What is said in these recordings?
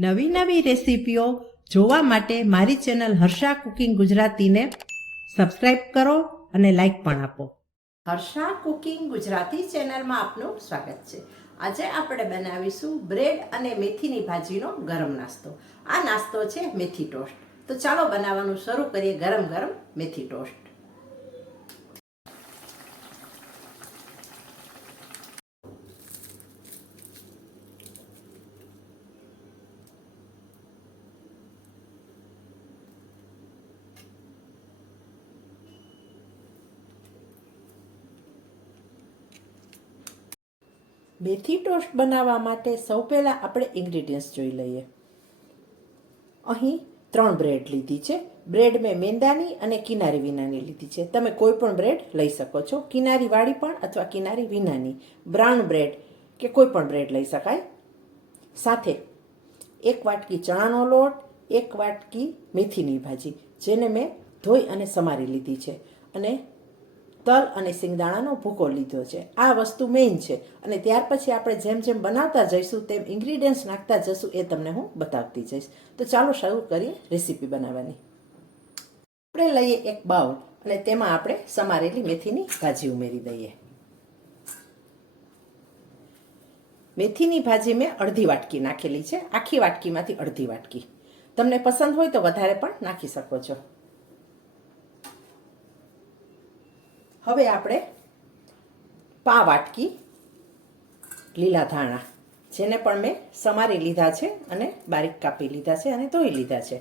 નવી નવી રેસીપીઓ જોવા માટે મારી ચેનલ હર્ષા કુકિંગ ગુજરાતીને સબસ્ક્રાઇબ કરો અને લાઈક પણ આપો. હર્ષા કુકિંગ ગુજરાતી ચેનલમાં આપનું સ્વાગત છે. આજે આપણે બનાવીશું બ્રેડ અને મેથીની ભાજીનો ગરમ નાસ્તો. આ નાસ્તો છે મેથી ટોસ્ટ. તો ચાલો બનાવવાનું શરૂ કરીએ ગરમ ગરમ મેથી ટોસ્ટ. મેથી ટોસ્ટ બનાવવા માટે સૌ પહેલાં આપણે ઇન્ગ્રીડિયન્ટ્સ જોઈ લઈએ. અહીં ત્રણ બ્રેડ લીધી છે. બ્રેડ મેં મેંદાની અને કિનારી વિનાની લીધી છે. તમે કોઈ પણ બ્રેડ લઈ શકો છો. કિનારીવાળી પણ અથવા કિનારી વિનાની. બ્રાઉન બ્રેડ કે કોઈ પણ બ્રેડ લઈ શકાય. સાથે એક વાટકી ચણાનો લોટ, એક વાટકી મેથીની ભાજી, જેને મેં ધોઈ અને સમારી લીધી છે. અને તલ અને સિંગદાણાનો ભૂકો લીધો છે. આ વસ્તુ મેઇન છે અને ત્યાર પછી આપણે જેમ જેમ બનાવતા જઈશું તેમ ઇન્ગ્રીડિયન્ટ્સ નાખતા જઈશું એ તમને હું બતાવતી જઈશ. તો ચાલો શરૂ કરીએ રેસીપી બનાવવાની. આપણે લઈએ એક બાઉલ અને તેમાં આપણે સમારેલી મેથીની ભાજી ઉમેરી દઈએ. મેથીની ભાજી મેં અડધી વાટકી નાખેલી છે. આખી વાટકીમાંથી અડધી વાટકી. તમને પસંદ હોય તો વધારે પણ નાખી શકો છો. હવે આપણે પા વાટકી લીલા ધાણા, જેને પણ મેં સમારી લીધા છે અને બારીક કાપી લીધા છે અને ધોઈ લીધા છે.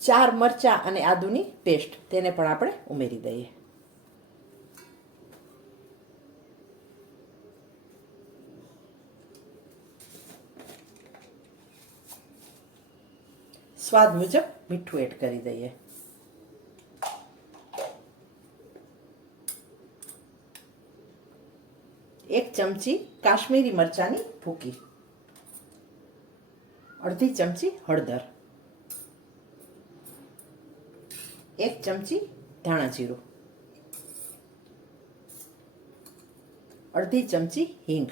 ચાર મરચા અને આદુની પેસ્ટ તેને પણ આપણે ઉમેરી દઈએ. સ્વાદ મુજબ મીઠું એડ કરી દઈએ એક ચમચી કાશ્મીરી મરચાની ભૂકી અડધી ચમચી હળદર એક ચમચી ધાણા જીરું અડધી ચમચી હિંગ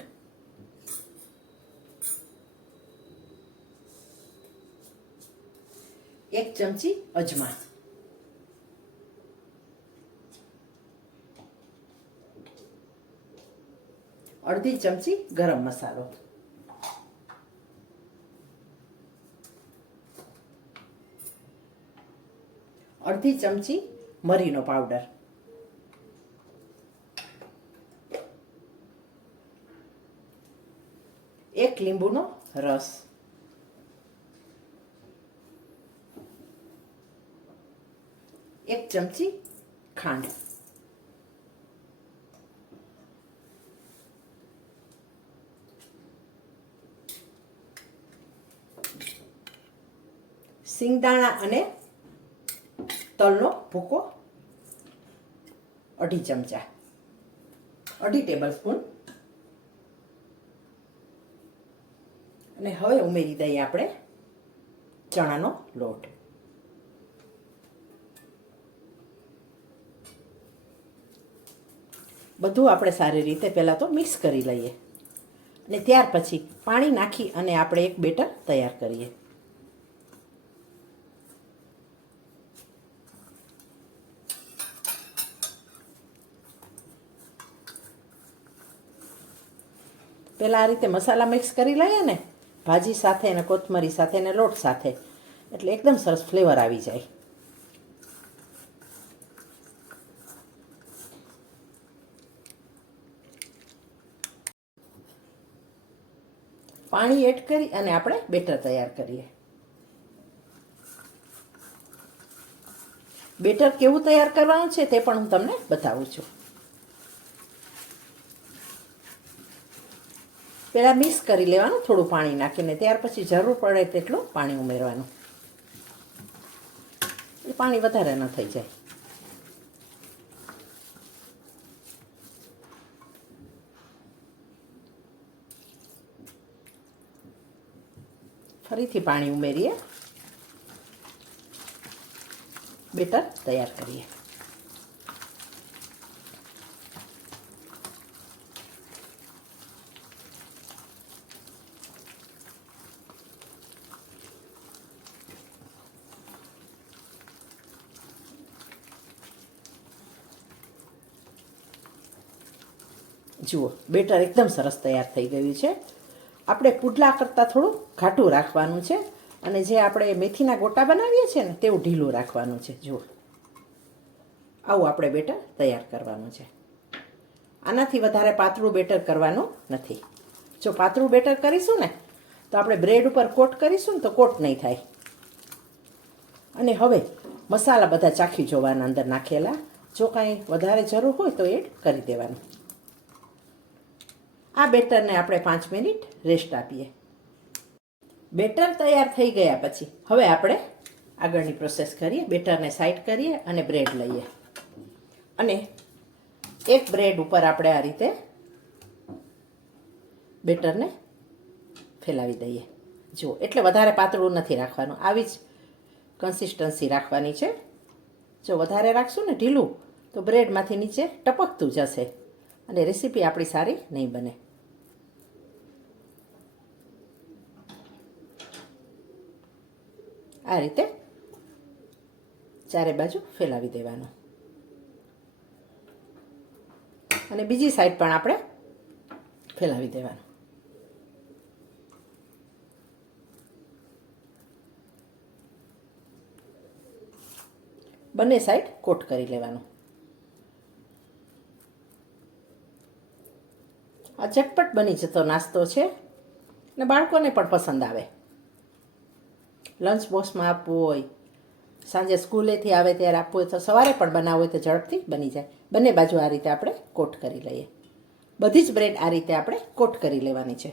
એક ચમચી અજમા. અડધી ચમચી ગરમ મસાલો. અડધી ચમચી મરીનો પાવડર. એક લીંબુનો રસ. એક ચમચી ખાંડ. સિંગદાણા અને તલનો ભૂકો અઢી ચમચા. અઢી ટેબલ સ્પૂન અને હવે ઉમેરી દઈએ આપણે ચણાનો લોટ. બધું આપણે સારી રીતે પહેલાં તો મિક્સ કરી લઈએ. અને ત્યાર પછી પાણી નાખી અને આપણે એક બેટર તૈયાર કરીએ. પહેલાં આ રીતે મસાલા મિક્સ કરી લઈએ ને, ભાજી સાથે અને કોથમરી સાથે અને લોટ સાથે. એટલે એકદમ સરસ ફ્લેવર આવી જાય. પાણી એડ કરી અને આપણે બેટર તૈયાર કરીએ. બેટર કેવું તૈયાર કરવાનું છે તે પણ હું તમને બતાવું છું. પહેલાં મિક્સ કરી લેવાનું, થોડું પાણી નાખીને, ત્યાર પછી જરૂર પડે તેટલું પાણી ઉમેરવાનું. એ પાણી વધારે ન થઈ જાય. ફરીથી પાણી ઉમેરીએ. બેટર તૈયાર કરીએ. જુઓ બેટર એકદમ સરસ તૈયાર થઈ ગયું છે. આપણે પુડલા કરતાં થોડું ઘાટું રાખવાનું છે અને જે આપણે મેથીના ગોટા બનાવીએ છીએ ને તેવું ઢીલું રાખવાનું છે, જુઓ. આવું આપણે બેટર તૈયાર કરવાનું છે. આનાથી વધારે પાતળું બેટર કરવાનું નથી. જો પાતળું બેટર કરીશું ને, તો આપણે બ્રેડ ઉપર કોટ કરીશું ને તો કોટ નહીં થાય. અને હવે મસાલા બધા ચાખી જોવાના અંદર નાખેલા. જો કાંઈ વધારે જરૂર હોય તો એડ કરી દેવાનું. આ બેટરને આપણે પાંચ મિનિટ રેસ્ટ આપીએ. બેટર તૈયાર થઈ ગયા પછી, હવે આપણે આગળની પ્રોસેસ કરીએ, બેટરને સાઈડ કરીએ અને બ્રેડ લઈએ. અને એક બ્રેડ ઉપર આપણે આ રીતે બેટરને ફેલાવી દઈએ. જુઓ, એટલે વધારે પાતળું નથી રાખવાનું. આવી જ કન્સિસ્ટન્સી રાખવાની છે. જો વધારે રાખશું ને ઢીલું, તો બ્રેડમાંથી નીચે ટપકતું જશે અને રેસીપી આપણી સારી નહીં બને. આ રીતે ચારે બાજુ ફેલાવી દેવાનું. અને બીજી સાઈડ પણ આપણે ફેલાવી દેવાનું. બંને સાઈડ કોટ કરી લેવાનું. આ ચટપટ બની જતો નાસ્તો છે અને બાળકોને પણ પસંદ આવે. લંચ બોક્સમાં આપવું હોય. સાંજે સ્કૂલેથી આવે ત્યારે આપવું હોય તો સવારે પણ બનાવવું હોય તો ઝડપથી બની જાય. બંને બાજુ આ રીતે આપણે કોટ કરી લઈએ. બધી જ બ્રેડ આ રીતે આપણે કોટ કરી લેવાની છે.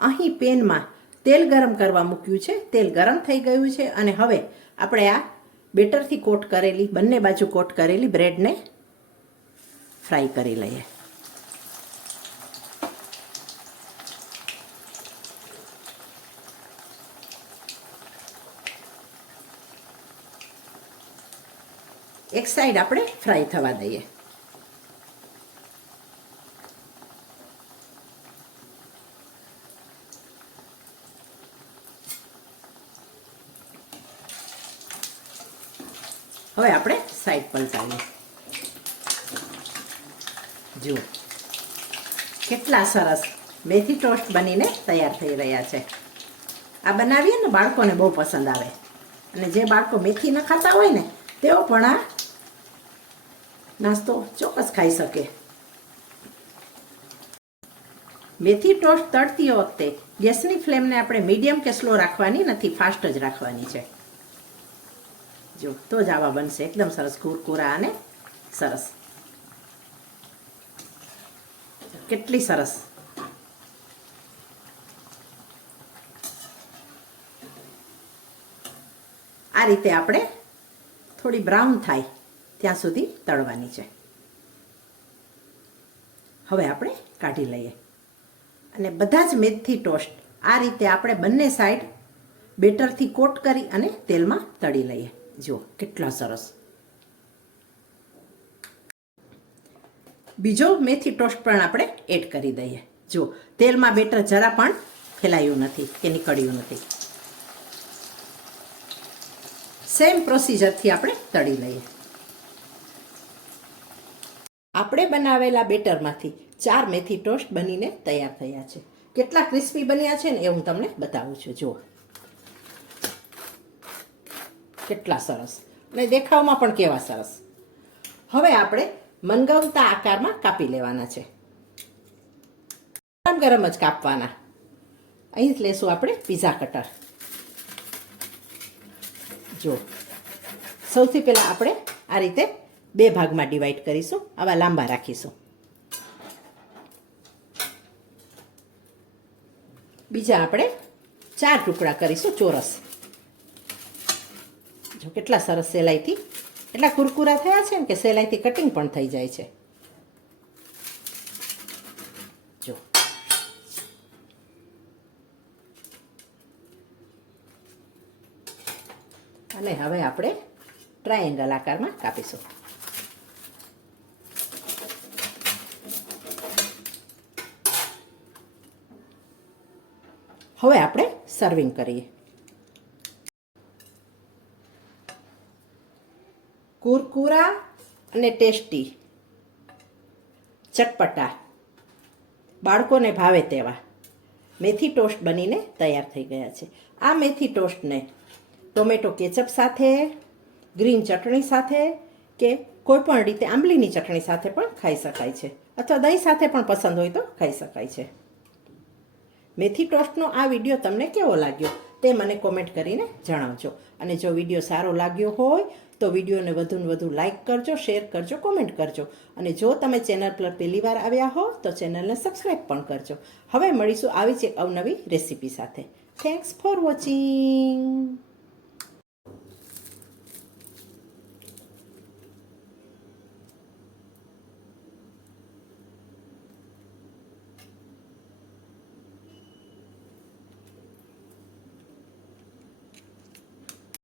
અહીં પેનમાં તેલ ગરમ કરવા મૂક્યું છે. તેલ ગરમ થઈ ગયું છે અને હવે આપણે આ બેટરથી કોટ કરેલી, બંને બાજુ કોટ કરેલી બ્રેડને ફ્રાય કરી લઈએ. એક સાઈડ આપણે ફ્રાય થવા દઈએ. હવે આપણે સાઈડ પલટાવીએ જુઓ, કેટલા સરસ મેથી ટોસ્ટ બનીને તૈયાર થઈ રહ્યા છે. આ બનાવીએ ને બાળકોને બહુ પસંદ આવે. અને જે બાળકો મેથી ન ખાતા હોય ને, તેઓ પણ આ નાસ્તો ચોક્કસ ખાઈ શકે. મેથી ટોસ્ટ તળતી વખતે ગેસની ફ્લેમને આપણે મીડિયમ કે સ્લો રાખવાની નથી, ફાસ્ટ જ રાખવાની છે. જો, તો જ આવા બનશે. એકદમ સરસ કુરકુરા અને સરસ. કેટલી સરસ. આ રીતે આપણે થોડી બ્રાઉન થાય. ત્યાં સુધી તળવાની છે. હવે આપણે કાઢી લઈએ. અને બધા જ મેથી ટોસ્ટ આ રીતે આપણે બંને સાઈડ બેટરથી કોટ કરી અને તેલમાં તળી લઈએ. જુઓ, કેટલા સરસ. બીજો મેથી ટોસ્ટ પણ આપણે એડ કરી દઈએ. જુઓ, તેલમાં બેટર જરા પણ ફેલાયું નથી કે નીકળ્યું નથી. સેમ પ્રોસીજરથી આપણે તળી લઈએ. આપણે બનાવેલા બેટરમાંથી ચાર મેથી ટોસ્ટ બનીને તૈયાર થયા છે. કેટલા ક્રિસ્પી બન્યા છે ને એ હું તમને બતાવું છું. જુઓ. કેટલા સરસ. અને દેખાવમાં પણ કેવા સરસ. હવે આપણે મનગમતા આકારમાં કાપી લેવાના છે. ગરમ ગરમ જ કાપવાના. અહીં જ લેશું આપણે પીઝા કટર જો સૌથી પહેલાં આપણે આ રીતે બે ભાગમાં ડિવાઈડ કરીશું, આવા લાંબા રાખીશું. બીજા આપણે ચાર ટુકડા કરીશું ચોરસ. જો કેટલા સરસ સેલાઈથી, એટલા કુરકુરા થયા છે ને કે સેલાઈથી કટિંગ પણ થઈ જાય છે. જો. અને હવે આપણે ટ્રાયેંગલ આકારમાં કાપીશું. હવે આપણે સર્વિંગ કરીએ. કુરકુરા અને ટેસ્ટી ચટપટા બાળકોને ભાવે તેવા. મેથી ટોસ્ટ બનીને તૈયાર થઈ ગયા છે. આ મેથી ટોસ્ટને ટોમેટો કેચઅપ સાથે, ગ્રીન ચટણી સાથે કે કોઈપણ રીતે આંબલીની ચટણી સાથે પણ ખાઈ શકાય છે. અથવા દહીં સાથે પણ પસંદ હોય તો ખાઈ શકાય છે. મેથી ટોસ્ટનો આ વીડિયો તમને કેવો લાગ્યો તે મને કોમેન્ટ કરીને જણાવજો. અને જો વીડિયો સારો લાગ્યો હોય તો વિડીયોને વધુ ને વધુ લાઇક કરજો શેર કરજો કોમેન્ટ કરજો. અને જો તમે ચેનલ પર પહેલી વાર આવ્યા હો તો ચેનલને સબસ્ક્રાઈબ પણ કરજો. હવે મળીશું આવી જ એક અવનવી રેસીપી સાથે. Thanks for watching